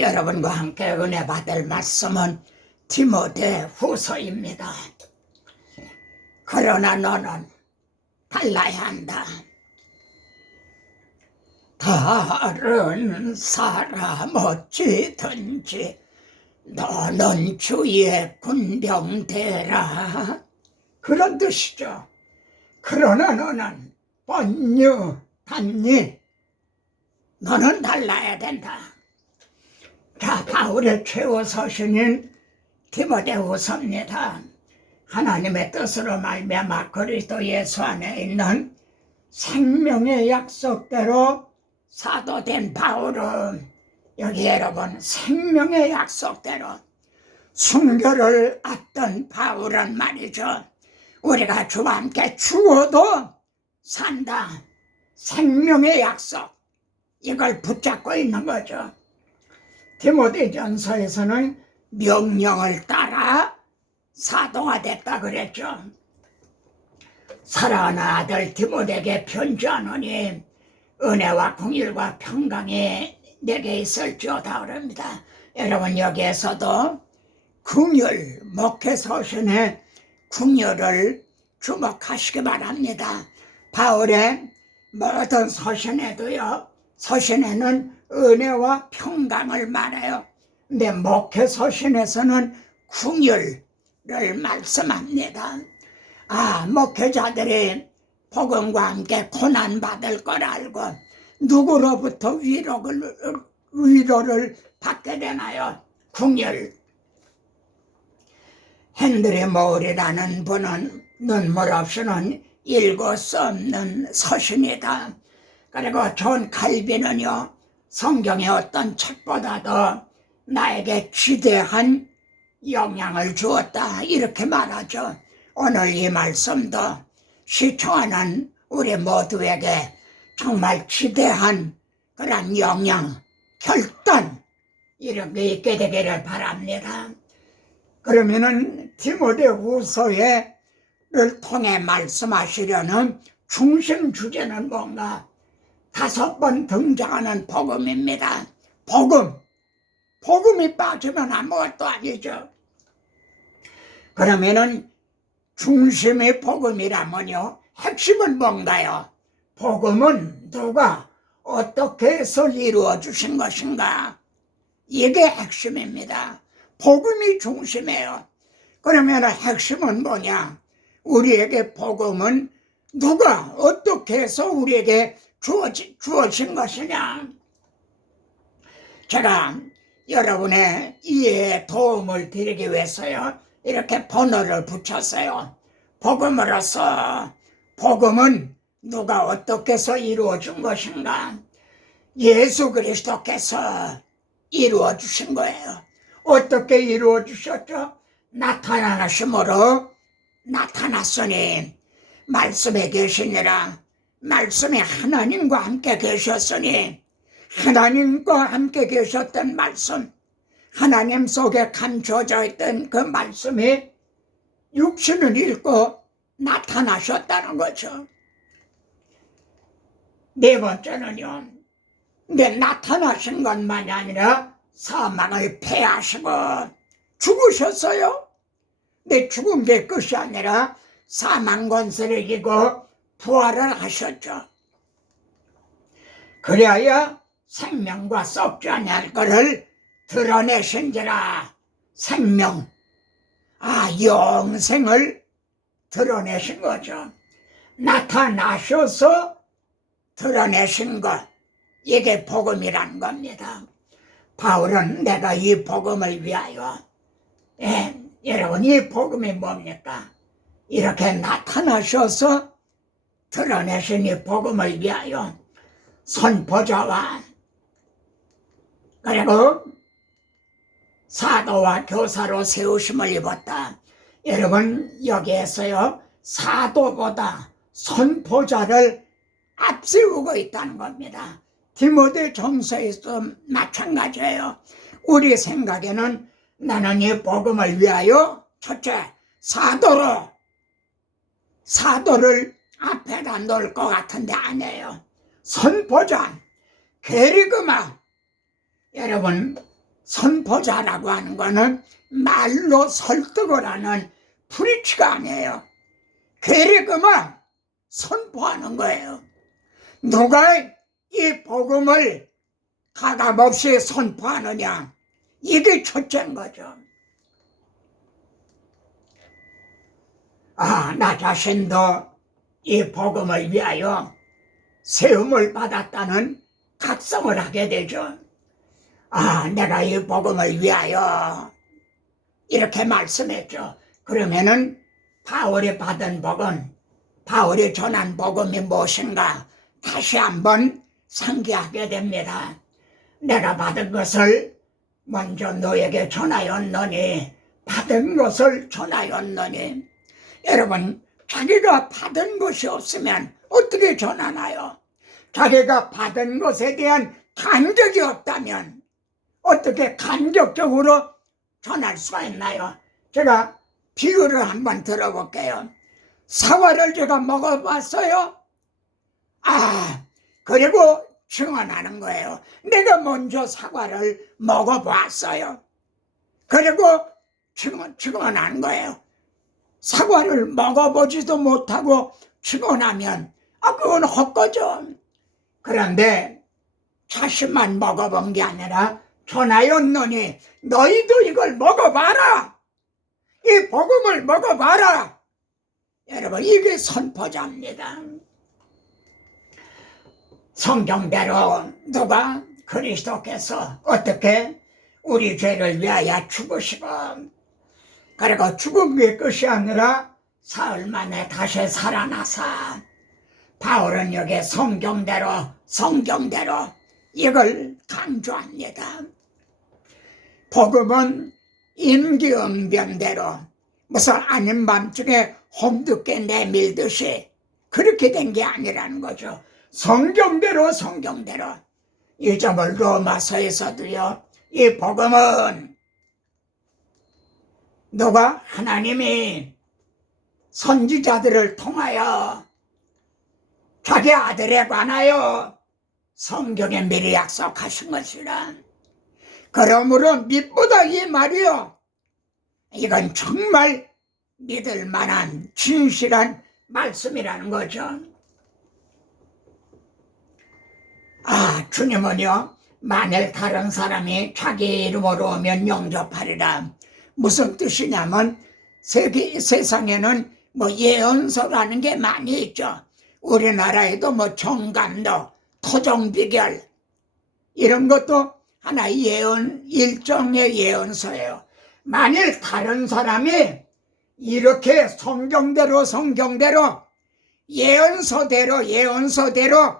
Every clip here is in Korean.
여러분과 함께 은혜 받을 말씀은 디모데후서입니다. 그러나 너는 달라야 한다. 다른 사람 어찌든지 너는 주의 군병되라, 그런 뜻이죠. 그러나 너는 번유 단니, 너는 달라야 된다. 자, 바울의 최후 서신인 디모데후서입니다. 하나님의 뜻으로 말미암아 그리스도 예수 안에 있는 생명의 약속대로 사도된 바울은, 여기 여러분, 생명의 약속대로 순교를 앞둔 바울은 말이죠, 우리가 주와 함께 죽어도 산다, 생명의 약속, 이걸 붙잡고 있는 거죠. 디모데전서에서는 명령을 따라 사도가 됐다 그랬죠. 사랑하는 아들 디모데에게 편지하노니 은혜와 긍휼과 평강이 내게 있을지어다 그럽니다. 여러분, 여기에서도 긍휼, 목회서신의 긍휼을 주목하시기 바랍니다. 바울의 모든 서신에도요, 서신에는 은혜와 평강을 말해요. 근데 목회서신에서는 긍휼을 말씀합니다. 목회자들이 복음과 함께 고난받을 걸 알고 누구로부터 위로를 받게 되나요? 긍휼. 헨리 모울이라는 분은 눈물 없이는 읽을 수 없는 서신이다. 그리고 존 칼빈은요, 성경의 어떤 책보다도 나에게 지대한 영향을 주었다, 이렇게 말하죠. 오늘 이 말씀도 시청하는 우리 모두에게 정말 지대한 그런 영향, 결단, 이런 게 있게 되기를 바랍니다. 그러면은 디모데후서를 통해 말씀하시려는 중심 주제는 뭔가? 5번 등장하는 복음입니다. 복음이 빠지면 아무것도 아니죠. 그러면은 중심이 복음이라면요, 핵심은 뭔가요? 복음은 누가 어떻게 해서 이루어 주신 것인가? 이게 핵심입니다. 복음이 중심이에요. 그러면 핵심은 뭐냐? 우리에게 복음은 누가 어떻게 해서 우리에게 주어진 것이냐? 제가 여러분의 이해에 도움을 드리기 위해서요, 이렇게 번호를 붙였어요. 복음으로서, 복음은 누가 어떻게 해서 이루어진 것인가? 예수 그리스도께서 이루어 주신 거예요. 어떻게 이루어 주셨죠? 나타나심으로 나타났으니, 말씀에 계시니라. 말씀이 하나님과 함께 계셨으니, 하나님과 함께 계셨던 말씀, 하나님 속에 감춰져 있던 그 말씀이 육신을 입고 나타나셨다는 거죠. 네 번째는요, 나타나신 것만이 아니라 사망을 패하시고 죽으셨어요. 죽은 게 끝이 아니라 사망 권세를 이기고 부활을 하셨죠. 그래야 생명과 썩지 아니할 것을 드러내신지라. 생명, 영생을 드러내신 거죠. 나타나셔서 드러내신 것, 이게 복음이란 겁니다. 바울은 내가 이 복음을 위하여, 여러분, 이 복음이 뭡니까? 이렇게 나타나셔서 드러내신 이 복음을 위하여 선포자와 그리고 사도와 교사로 세우심을 입었다. 여러분, 여기에서요, 사도보다 선포자를 앞세우고 있다는 겁니다. 디모데전서에서 마찬가지예요. 우리 생각에는 나는 이 복음을 위하여 첫째, 사도를 앞에다 놓을 것 같은데 아니에요. 선포자, 게리그마. 여러분, 선포자라고 하는 거는 말로 설득을 하는 프리치가 아니에요. 계리그만 선포하는 거예요. 누가 이 복음을 가감없이 선포하느냐, 이게 첫째인 거죠. 나 자신도 이 복음을 위하여 세움을 받았다는 각성을 하게 되죠. 내가 이 복음을 위하여 이렇게 말씀했죠. 그러면은 바울이 받은 복음, 바울이 전한 복음이 무엇인가 다시 한번 상기하게 됩니다. 내가 받은 것을 먼저 너에게 전하였노니, 받은 것을 전하였노니. 여러분, 자기가 받은 것이 없으면 어떻게 전하나요? 자기가 받은 것에 대한 감격이 없다면 어떻게 감격적으로 전할 수가 있나요? 제가 비유를 한번 들어볼게요. 사과를 제가 먹어봤어요. 그리고 증언하는 거예요. 내가 먼저 사과를 먹어봤어요. 그리고 증언하는 거예요. 사과를 먹어보지도 못하고 증언하면 그건 헛거죠. 그런데 자신만 먹어본 게 아니라 전하였노니 너희도 이걸 먹어봐라. 이 복음을 먹어봐라. 여러분, 이게 선포자입니다. 성경대로 누가 그리스도께서 어떻게 우리 죄를 위하여 죽으시고, 그리고 죽음의 끝이 아니라 사흘 만에 다시 살아나사, 바울은 여기 성경대로 이걸 강조합니다. 복음은 임기응변대로 무슨 아닌 밤중에 홍두깨 내밀듯이 그렇게 된 게 아니라는 거죠. 성경대로 이 점을 로마서에서도요, 이 복음은 누가 하나님이 선지자들을 통하여 자기 아들에 관하여 성경에 미리 약속하신 것이라. 그러므로 믿보다 이 말이요, 이건 정말 믿을 만한 진실한 말씀이라는 거죠. 주님은요, 만일 다른 사람이 자기 이름으로 오면 영접하리라. 무슨 뜻이냐면 세상에는 예언서라는 게 많이 있죠. 우리나라에도 정감도, 토종비결 이런 것도 하나의 일종의 예언서예요. 만일 다른 사람이 이렇게 성경대로 예언서대로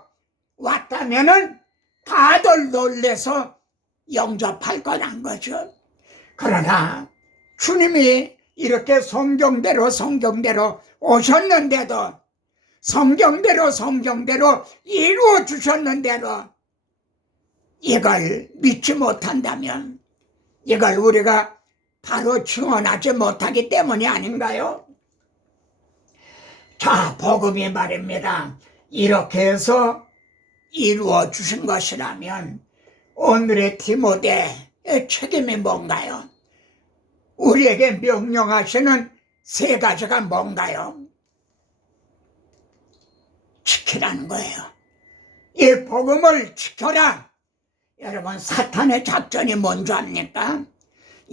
왔다면은 다들 놀래서 영접할 거란 거죠. 그러나 주님이 이렇게 성경대로 오셨는데도, 성경대로 이루어 주셨는데도 이걸 믿지 못한다면 이걸 우리가 바로 증언하지 못하기 때문이 아닌가요? 자, 복음이 말입니다. 이렇게 해서 이루어 주신 것이라면 오늘의 디모데의 책임이 뭔가요? 우리에게 명령하시는 세 가지가 뭔가요? 지키라는 거예요. 이 복음을 지켜라. 여러분, 사탄의 작전이 뭔지 압니까?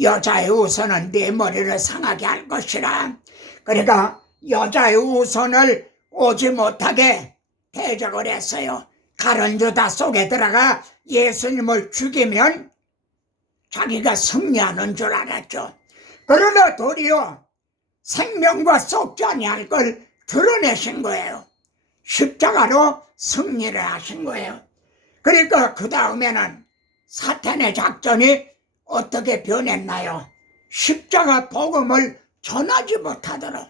여자의 우선은 네 머리를 상하게 할 것이라. 그러니까 여자의 우선을 오지 못하게 대적을 했어요. 가룟 유다 속에 들어가 예수님을 죽이면 자기가 승리하는 줄 알았죠. 그러나 도리어 생명과 썩지 아니할 걸 드러내신 거예요. 십자가로 승리를 하신 거예요. 그러니까 그 다음에는 사탄의 작전이 어떻게 변했나요? 십자가 복음을 전하지 못하도록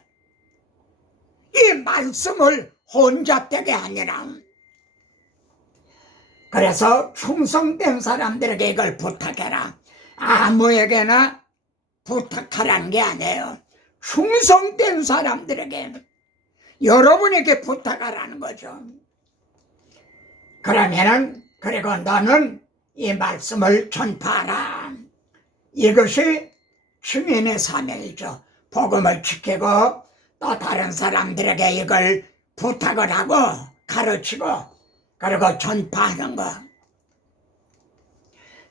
이 말씀을 혼잡되게 하니라. 그래서 충성된 사람들에게 이걸 부탁해라. 아무에게나 부탁하라는 게 아니에요. 충성된 사람들에게, 여러분에게 부탁하라는 거죠. 그러면은, 그리고 너는 이 말씀을 전파하라. 이것이 주민의 사명이죠. 복음을 지키고 또 다른 사람들에게 이걸 부탁을 하고 가르치고 그리고 전파하는 거.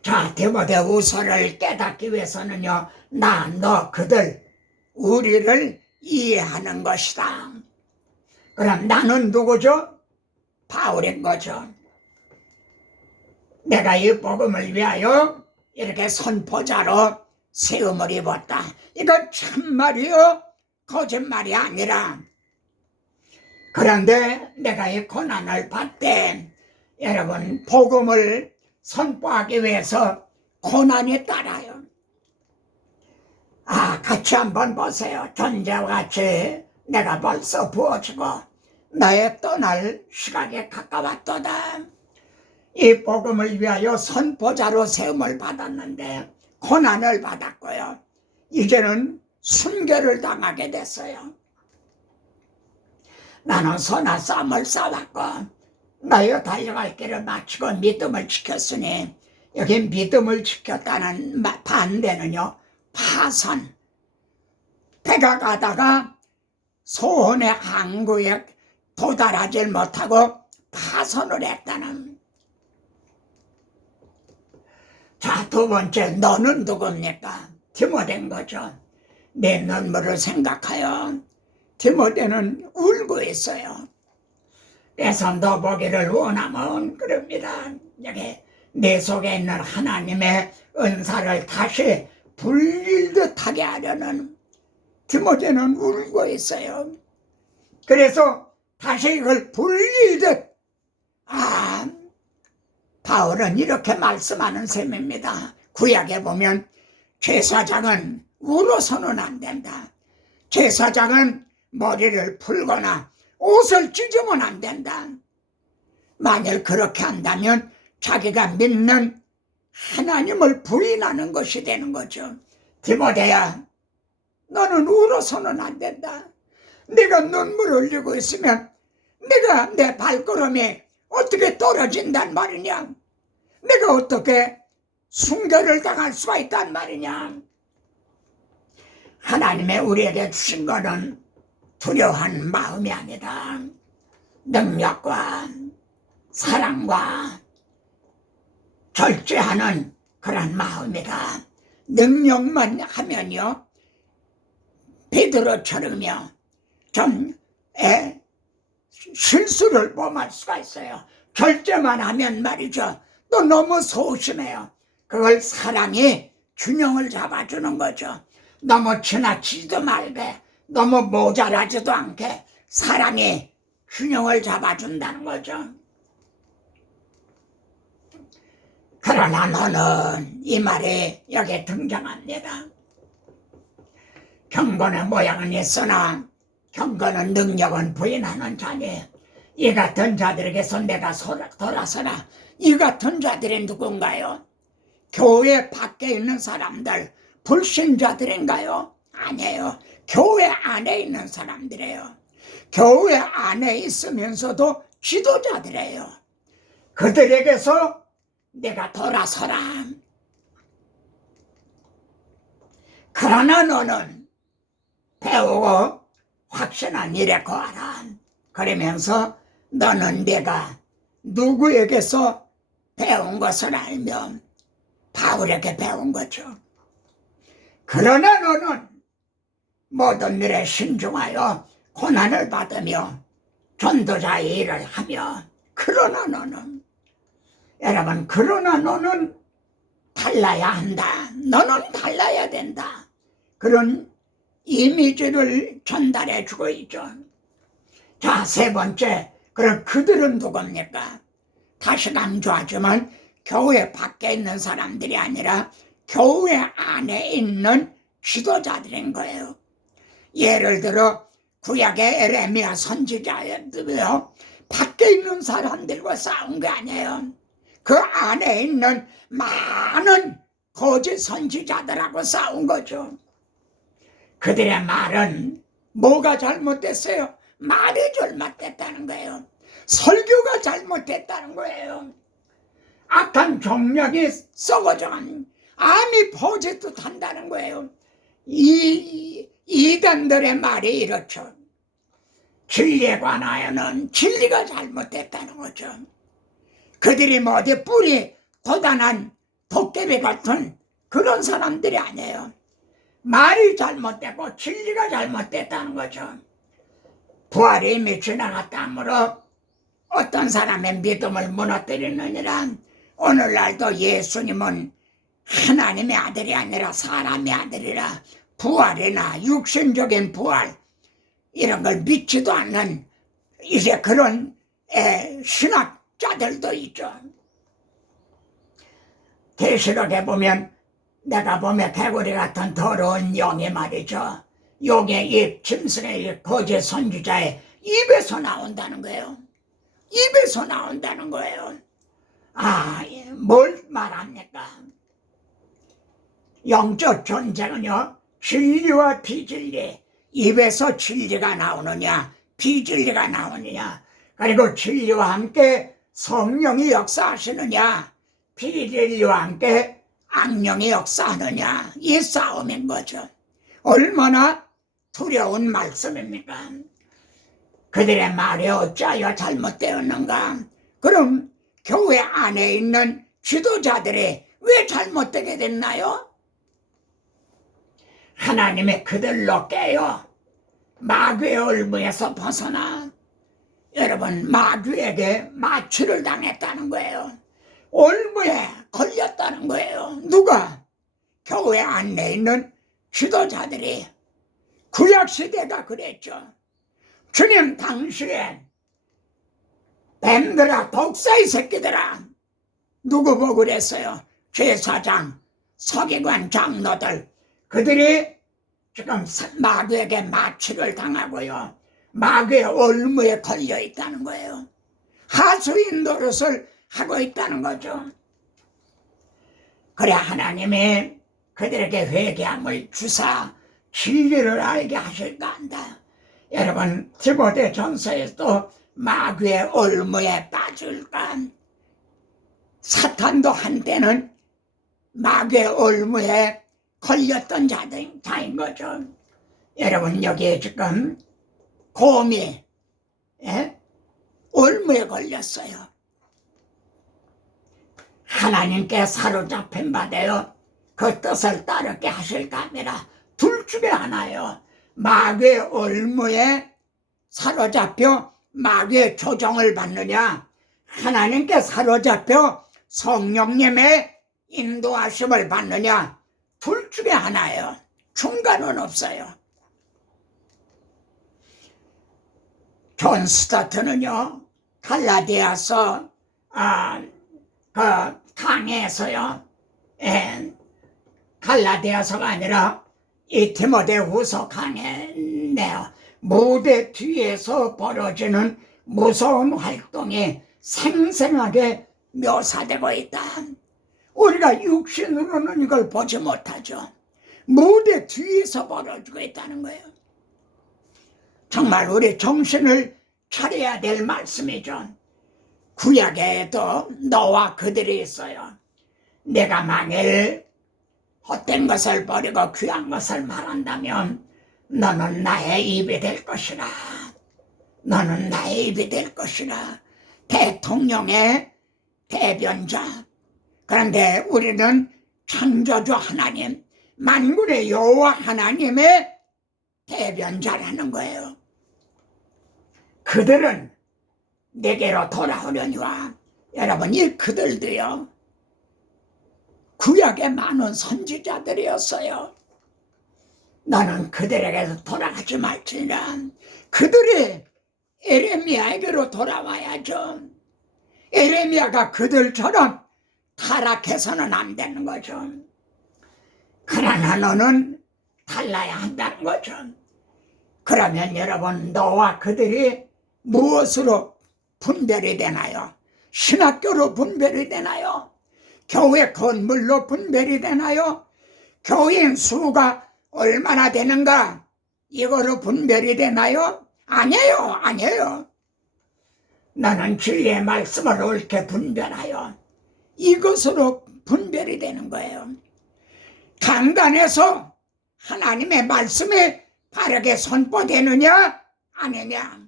자, 디모데후서를 깨닫기 위해서는요, 나, 너, 그들, 우리를 이해하는 것이다. 그럼 나는 누구죠? 바울인 거죠. 내가 이 복음을 위하여 이렇게 선포자로 세움을 입었다. 이거 참말이요, 거짓말이 아니라. 그런데 내가 이 고난을 받되 여러분, 복음을 선포하기 위해서 고난이 따라요. 같이 한번 보세요. 존재와 같이 내가 벌써 부어지고 나의 떠날 시각에 가까웠도다. 이 복음을 위하여 선포자로 세움을 받았는데 고난을 받았고요. 이제는 순교를 당하게 됐어요. 나는 선한 싸움을 싸웠고 나의 달려갈 길을 마치고 믿음을 지켰으니, 여기 믿음을 지켰다는 반대는요, 파선. 배가 가다가 소원의 항구에 도달하지 못하고 파선을 했다는. 자, 두 번째, 너는 누굽니까? 디모데인 거죠. 내 눈물을 생각하여 디모데는 울고 있어요. 그래서 너 보기를 원하면 그럽니다. 여기 내 속에 있는 하나님의 은사를 다시 불릴듯 하게 하려는, 디모데는 울고 있어요. 그래서 다시 이걸 불릴듯, 바울은 이렇게 말씀하는 셈입니다. 구약에 보면 제사장은 울어서는 안 된다. 제사장은 머리를 풀거나 옷을 찢으면 안 된다. 만일 그렇게 한다면 자기가 믿는 하나님을 부인하는 것이 되는 거죠. 디모데야, 너는 울어서는 안 된다. 네가 눈물을 흘리고 있으면 네가 내 발걸음이 어떻게 떨어진단 말이냐. 내가 어떻게 순교를 당할 수가 있단 말이냐. 하나님의 우리에게 주신 것은 두려워하는 마음이 아니라 능력과 사랑과 절제하는 그런 마음이다. 능력만 하면요, 베드로처럼요 좀 실수를 범할 수가 있어요. 절제만 하면 말이죠, 또 너무 소심해요. 그걸 사랑이 균형을 잡아주는 거죠. 너무 지나치지도 말게, 너무 모자라지도 않게 사랑이 균형을 잡아준다는 거죠. 그러나 너는, 이 말이 여기에 등장합니다. 경건의 모양은 있으나 경건은 능력은 부인하는 자니, 이 같은 자들에게서 내가 돌아서라. 이 같은 자들이 누군가요? 교회 밖에 있는 사람들, 불신자들인가요? 아니에요. 교회 안에 있는 사람들이에요. 교회 안에 있으면서도 지도자들이에요. 그들에게서 내가 돌아서라. 그러나 너는 배우고 확신한 일에 거하라. 그러면서 너는 내가 누구에게서 배운 것을 알면 바울에게 배운 거죠. 그러나 너는 모든 일에 신중하여 고난을 받으며 전도자의 일을 하며, 그러나 너는, 여러분, 그러나 너는 달라야 한다. 너는 달라야 된다. 그런 이미지를 전달해 주고 있죠. 자, 세 번째, 그럼 그들은 누굽니까? 다시 강조하지만 교회 밖에 있는 사람들이 아니라 교회 안에 있는 지도자들인 거예요. 예를 들어 구약의 에레미야 선지자였고요, 밖에 있는 사람들과 싸운 게 아니에요. 그 안에 있는 많은 거짓 선지자들하고 싸운 거죠. 그들의 말은 뭐가 잘못됐어요? 말이 잘못됐다는 거예요. 설교가 잘못됐다는 거예요. 악한 종력이 썩어져간 암이 퍼지듯 한다는 거예요. 이 이단들의 말이 이렇죠. 진리에 관하여는 진리가 잘못됐다는 거죠. 그들이 뭐 어디 뿔이 도단한 도깨비 같은 그런 사람들이 아니에요. 말이 잘못됐고 진리가 잘못됐다는 거죠. 부활이 이미 지나갔다므로 어떤 사람의 믿음을 무너뜨리느니라. 오늘날도 예수님은 하나님의 아들이 아니라 사람의 아들이라 부활이나 육신적인 부활 이런 걸 믿지도 않는 이제 그런 신학자들도 있죠. 계시록에 보면 내가 보면 개구리 같은 더러운 영이 말이죠. 용의 입, 짐승의 입, 거짓 선지자의 입에서 나온다는 거예요. 입에서 나온다는 거예요. 뭘 말합니까? 영적 전쟁은요, 진리와 비진리, 입에서 진리가 나오느냐, 비진리가 나오느냐, 그리고 진리와 함께 성령이 역사하시느냐, 비진리와 함께 악령이 역사하느냐, 이 싸움인 거죠. 얼마나 두려운 말씀입니까? 그들의 말이 어찌하여 잘못되었는가? 그럼 교회 안에 있는 지도자들이 왜 잘못되게 됐나요? 하나님의 그들로 깨어 마귀의 올무에서 벗어나 여러분 마귀에게 마취를 당했다는 거예요. 올무에 걸렸다는 거예요. 누가? 교회 안에 있는 지도자들이. 구약시대가 그랬죠. 주님 당시에 뱀들아 독사의 새끼들아 누구 보고 그랬어요? 제사장, 서기관, 장로들 그들이 지금 마귀에게 마취를 당하고요. 마귀의 올무에 걸려 있다는 거예요. 하수인 노릇을 하고 있다는 거죠. 그래 하나님이 그들에게 회개함을 주사 진리를 알게 하실까 한다. 여러분 디모데전서에도 마귀의 올무에 빠질까. 사탄도 한때는 마귀의 올무에 걸렸던 자인 거죠. 여러분 여기에 지금 곰이 올무에 걸렸어요. 하나님께 사로잡힌 바되어 그 뜻을 따르게 하실까 하니라. 둘 중에 하나요. 마귀의 올무에 사로잡혀 마귀의 조종을 받느냐, 하나님께 사로잡혀 성령님의 인도하심을 받느냐, 둘 중에 하나예요. 중간은 없어요. 존 스타트는요 갈라디아서 그 강에서요 갈라디아서가 아니라 이 디모데후서 강에네요. 무대 뒤에서 벌어지는 무서운 활동이 생생하게 묘사되고 있다. 우리가 육신으로는 이걸 보지 못하죠. 무대 뒤에서 벌어지고 있다는 거예요. 정말 우리 정신을 차려야 될 말씀이죠. 구약에도 너와 그들이 있어요. 내가 만일 헛된 것을 버리고 귀한 것을 말한다면 너는 나의 입이 될 것이라. 너는 나의 입이 될 것이라. 대통령의 대변자. 그런데 우리는 창조주 하나님, 만군의 여호와 하나님의 대변자라는 거예요. 그들은 내게로 돌아오려니와. 여러분 이 그들도요 구약의 많은 선지자들이었어요. 너는 그들에게서 돌아가지 말지니라. 그들이 에레미야에게로 돌아와야죠. 에레미야가 그들처럼 타락해서는 안 되는 거죠. 그러나 너는 달라야 한다는 거죠. 그러면 여러분 너와 그들이 무엇으로 분별이 되나요? 신학교로 분별이 되나요? 교회 건물로 분별이 되나요? 교인 수가 얼마나 되는가 이거로 분별이 되나요? 아니에요. 아니에요. 나는 진리의 말씀을 옳게 분별하여 이것으로 분별이 되는 거예요. 강단에서 하나님의 말씀이 바르게 선포되느냐 아니냐.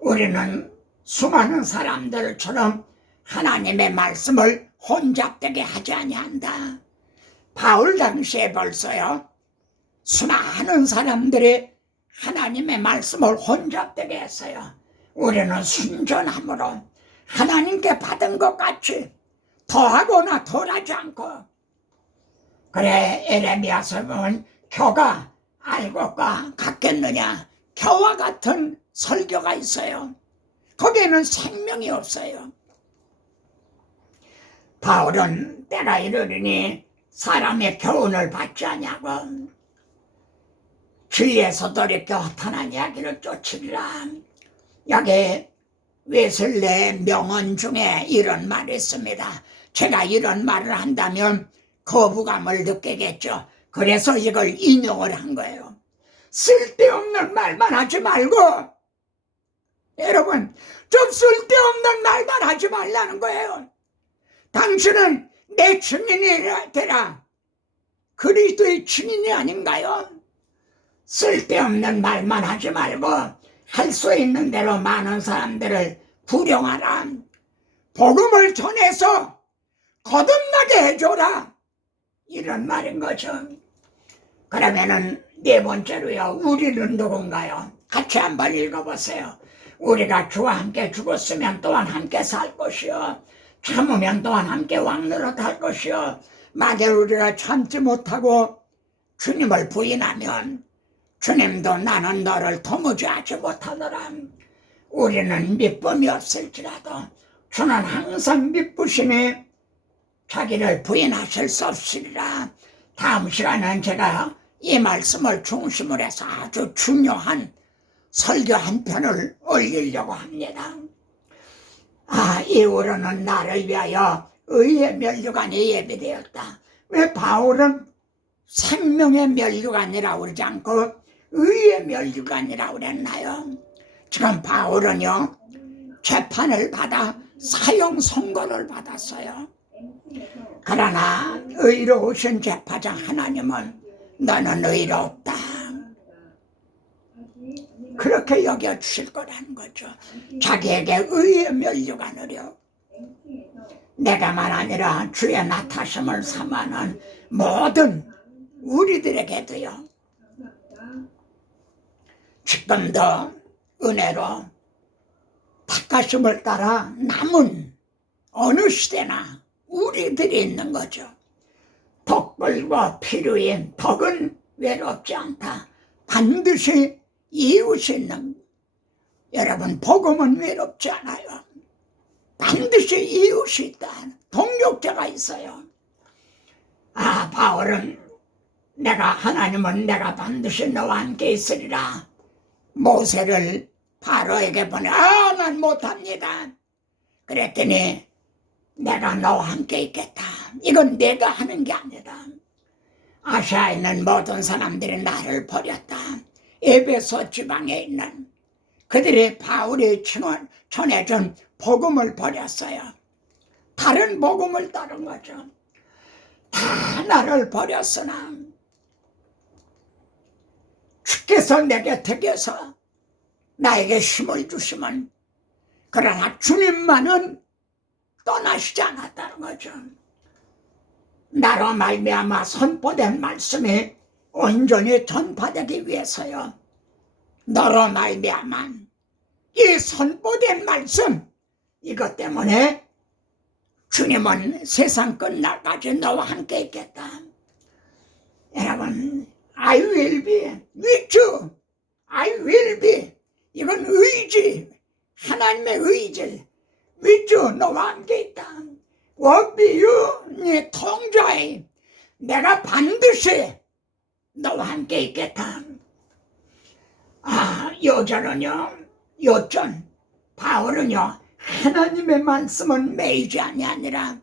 우리는 수많은 사람들처럼 하나님의 말씀을 혼잡되게 하지 아니한다. 바울 당시에 벌써요, 수많은 사람들이 하나님의 말씀을 혼잡되게 했어요. 우리는 순전함으로 하나님께 받은 것 같이 더하거나 덜하지 않고. 그래, 에레미야서 보면 겨가 알곡과 같겠느냐, 겨와 같은 설교가 있어요. 거기에는 생명이 없어요. 바울은 때가 이르리니 사람의 교훈을 받지 아니하고 주위에서 돌이켜 허탄한 이야기를 쫓으리라. 여기 웨슬레의 명언 중에 이런 말이 있습니다. 제가 이런 말을 한다면 거부감을 느끼겠죠. 그래서 이걸 인용을 한 거예요. 쓸데없는 말만 하지 말고, 여러분, 좀 쓸데없는 말만 하지 말라는 거예요. 당신은 내 증인이 되라. 그리스도의 증인이 아닌가요? 쓸데없는 말만 하지 말고 할 수 있는 대로 많은 사람들을 구령하라. 복음을 전해서 거듭나게 해줘라. 이런 말인 거죠. 그러면은 네 번째로요, 우리는 누군가요? 같이 한번 읽어보세요. 우리가 주와 함께 죽었으면 또한 함께 살 것이요, 참으면 또한 함께 왕노릇 할 것이요, 만일 우리가 참지 못하고 주님을 부인하면 주님도 나는 너를 도무지 하지 못하노라. 우리는 미쁨이 없을지라도 주는 항상 미쁘심이 자기를 부인하실 수 없으리라. 다음 시간은 제가 이 말씀을 중심으로 해서 아주 중요한 설교 한 편을 올리려고 합니다. 이후로는 나를 위하여 의의 면류관이 예비되었다. 왜 바울은 생명의 면류관이라고 그러지 않고 의의 면류관이라고 그랬나요? 지금 바울은요, 재판을 받아 사형 선고를 받았어요. 그러나 의로우신 재판장 하나님은 너는 의롭다, 그렇게 여겨주실 거라는 거죠. 자기에게 의의 면류관으로 내가만 아니라 주의 나타심을 삼아는 모든 우리들에게도요, 지금도 은혜로 탁하심을 따라 남은 어느 시대나 우리들이 있는 거죠. 덕불과 필요인 덕은 외롭지 않다. 반드시 이웃이 있는, 여러분, 복음은 외롭지 않아요. 반드시 이웃이 있다. 동력자가 있어요. 바울은 하나님은 내가 반드시 너와 함께 있으리라. 모세를 바로에게 보내, 난 못합니다. 그랬더니 내가 너와 함께 있겠다. 이건 내가 하는 게 아니다. 아시아에 있는 모든 사람들이 나를 버렸다. 에베소 지방에 있는 그들이 바울이 전해준 복음을 버렸어요. 다른 복음을 따른 거죠. 다 나를 버렸으나 주께서 내 곁에 계서 나에게 힘을 주시면, 그러나 주님만은 떠나시지 않았다는 거죠. 나로 말미암아 선포된 말씀이 온전히 전파되기 위해서요, 너로 말미암아 이 선포된 말씀, 이것 때문에 주님은 세상 끝날까지 너와 함께 있겠다. 여러분, I will be with you. I will be. 이건 의지, 하나님의 의지. with you, 너와 함께 있다. will be you, 네 통자에 내가 반드시 너와 함께 있겠다. 요전 바울은요, 하나님의 말씀은 매이지안이 아니라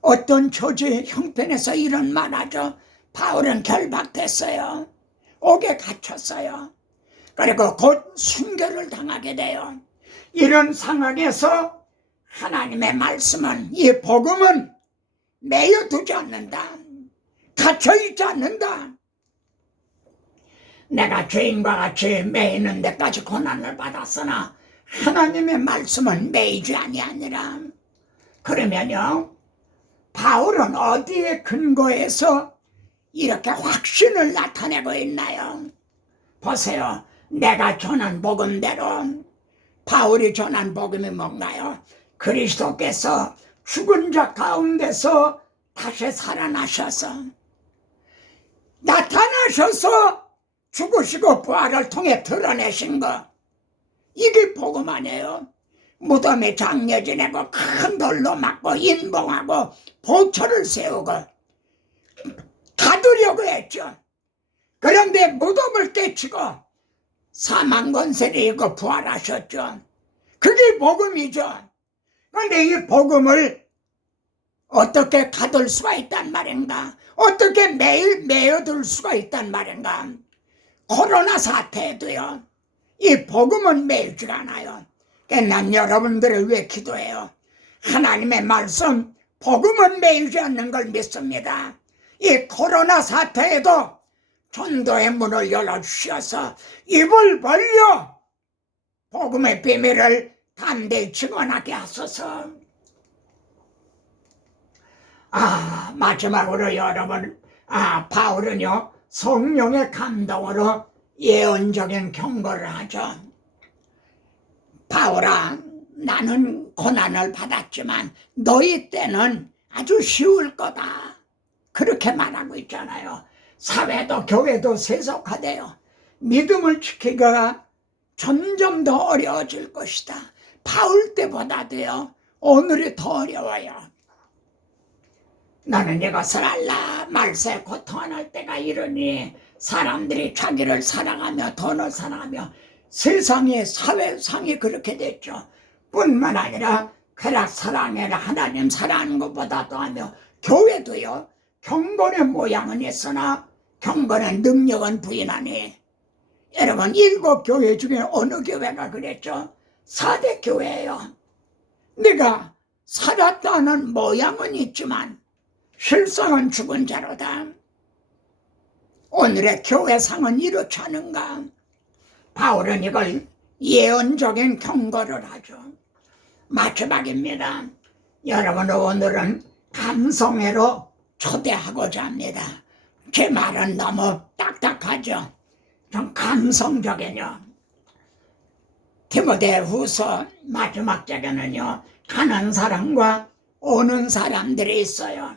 어떤 조지 형편에서 이런 말하죠. 바울은 결박됐어요. 옥에 갇혔어요. 그리고 곧 순교를 당하게 돼요. 이런 상황에서 하나님의 말씀은, 이 복음은 매여 두지 않는다. 갇혀있지 않는다. 내가 죄인과 같이 매이는 데까지 고난을 받았으나 하나님의 말씀은 매이지 아니하니라. 그러면요, 바울은 어디에 근거해서 이렇게 확신을 나타내고 있나요? 보세요. 내가 전한 복음대로, 바울이 전한 복음이 뭔가요? 그리스도께서 죽은 자 가운데서 다시 살아나셔서 나타나셔서 죽으시고 부활을 통해 드러내신 거, 이게 복음 아니에요? 무덤에 장려 지내고 큰 돌로 맞고 인봉하고 보초를 세우고 가두려고 했죠. 그런데 무덤을 깨치고 사망 권세를 이고 부활하셨죠. 그게 복음이죠. 그런데 이 복음을 어떻게 가둘 수가 있단 말인가? 어떻게 매일 메어둘 수가 있단 말인가? 코로나 사태에도요, 이 복음은 매이질 않아요. 난 여러분들을 위해 기도해요. 하나님의 말씀, 복음은 매이지 않는 걸 믿습니다. 이 코로나 사태에도 전도의 문을 열어주셔서 입을 벌려 복음의 비밀을 담대히 증언하게 하소서. 마지막으로 여러분, 바울은요, 성령의 감동으로 예언적인 경고를 하죠. 바울아, 나는 고난을 받았지만 너희 때는 아주 쉬울 거다. 그렇게 말하고 있잖아요. 사회도 교회도 세속화돼요. 믿음을 지키기가 점점 더 어려워질 것이다. 바울 때보다도요, 오늘이 더 어려워요. 나는 이것을 알라. 말세 고통할 때가 이르니 사람들이 자기를 사랑하며 돈을 사랑하며 세상의 사회상이 그렇게 됐죠. 뿐만 아니라 그라 사랑해라 하나님 사랑하는 것보다도 하며 교회도요, 경건의 모양은 있으나 경건의 능력은 부인하니. 여러분, 7교회 중에 어느 교회가 그랬죠? 4대 교회예요. 네가 살았다는 모양은 있지만 실상은 죽은 자로다. 오늘의 교회상은 이렇지 않은가? 바울은 이걸 예언적인 경고를 하죠. 마지막입니다. 여러분, 오늘은 감성회로 초대하고자 합니다. 제 말은 너무 딱딱하죠? 좀 감성적이요. 디모데후서 마지막 장에는요, 가는 사람과 오는 사람들이 있어요.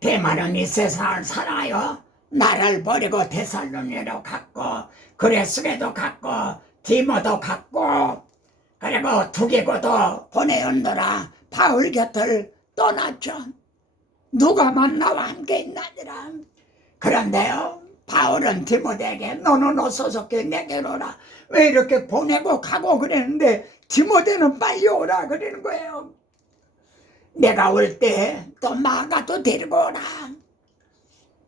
대만은 이 세상을 살아요. 나를 버리고 데살로니가로 갔고 그레스게도 갔고 디모도 갔고 그리고 두기고도 보내었노라. 바울 곁을 떠났죠. 누가 만나와 함께 있나니라. 그런데요, 바울은 디모데에게 너는 어서 내게로 오라. 왜 이렇게 보내고 가고 그랬는데 디모데는 빨리 오라 그러는 거예요. 내가 올 때 또 마가도 데리고 오라.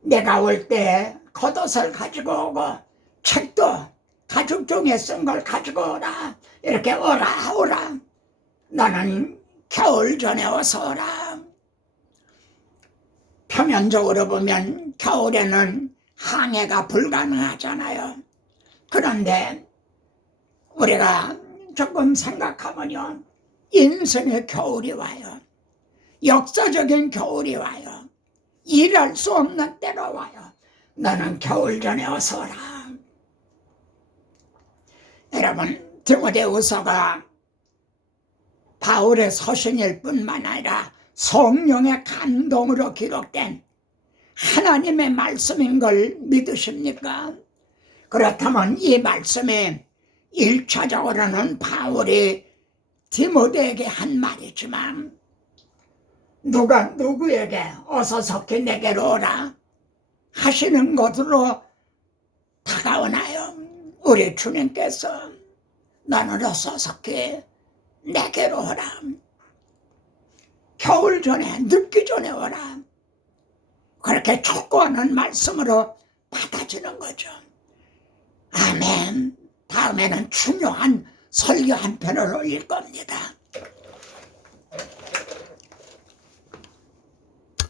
내가 올 때 겉옷을 가지고 오고 책도 가죽 종이에 쓴 걸 가지고 오라. 이렇게 오라. 너는 겨울 전에 어서 오라. 표면적으로 보면 겨울에는 항해가 불가능하잖아요. 그런데 우리가 조금 생각하면요, 인생의 겨울이 와요. 역사적인 겨울이 와요. 일할 수 없는 때로 와요. 너는 겨울 전에 어서 오라. 여러분, 디모데후서가 바울의 서신일 뿐만 아니라 성령의 감동으로 기록된 하나님의 말씀인 걸 믿으십니까? 그렇다면 이 말씀이 1차적으로는 바울이 디모데에게 한 말이지만 누가 누구에게 어서 속히 내게로 오라 하시는 것으로 다가오나요? 우리 주님께서 너는 어서 속히 내게로 오라. 겨울 전에, 늦기 전에 오라. 그렇게 촉구하는 말씀으로 받아지는 거죠. 아멘. 다음에는 중요한 설교 한 편을 올릴 겁니다.